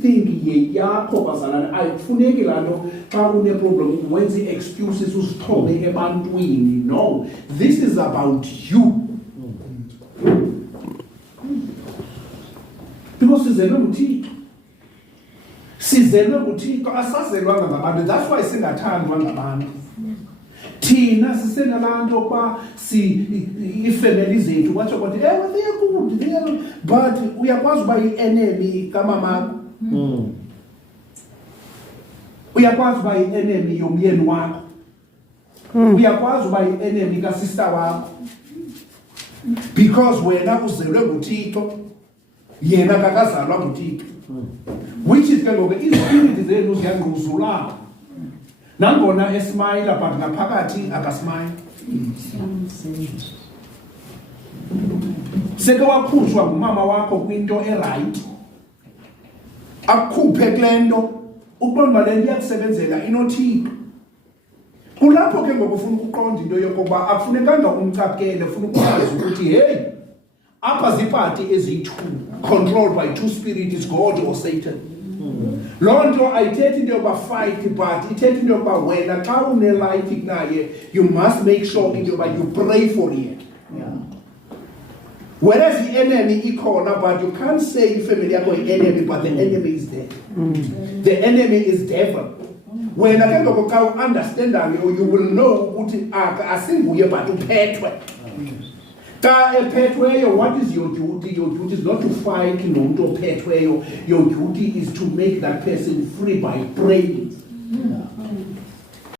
everything yeyakho bazalwane. Ayifuneki laa nto xa une-problem wenze excuses uzithobe ebantwini. No, this is about you. Because sizelwe nguThixo. Sizelwe nguThixo, asazelwanga ngabantu. That's why singathandwa ngabantu. Thina sisenalaa nto ukuba iifemeli zethu batsho bathi ewe they're good, but uyakwazi uba yi-enemy kamamakho. Uyakwazi uba yi-enemy yomyeni wakho. Uyakwazi uba yi-enemy kasista wakho. Because wena uzelwe nguThixo, yena kakazalwa nguThixo. Which is ke ngoku izispirit zenu ziyangquzulana. Nangona esmayila but ngaphakathi akasmayili. Seke wakhushwa ngumama wakho kwinto erayithi, akukhuphe kule nto ukubona le nto iyakusebenzela inoThixo. Kulapho ke ngoku ufuna ukuqonda into yokuba akufunekanga umcapukele, ufuna ukwazi ukuthi hey, apha zipati eziyi-2 controlled by 2 spirits, God or Satan. Loo nto ayithethi into yokuba fight, but ithethi into yokuba wena xa une-life naye you must make sure into yokuba you pray for it. Whereas the enemy ikhona, but you can't say ifamily yakho yi-enemy, but the enemy is there. The enemy is devil. Wena ke ngoku xa u-understandayo you will know ukuthi asinguye but uphethwe. Xa ephethweyo, what is your duty? Your duty is not to fight nomntu ophethweyo. Your duty is to make that person free by praying.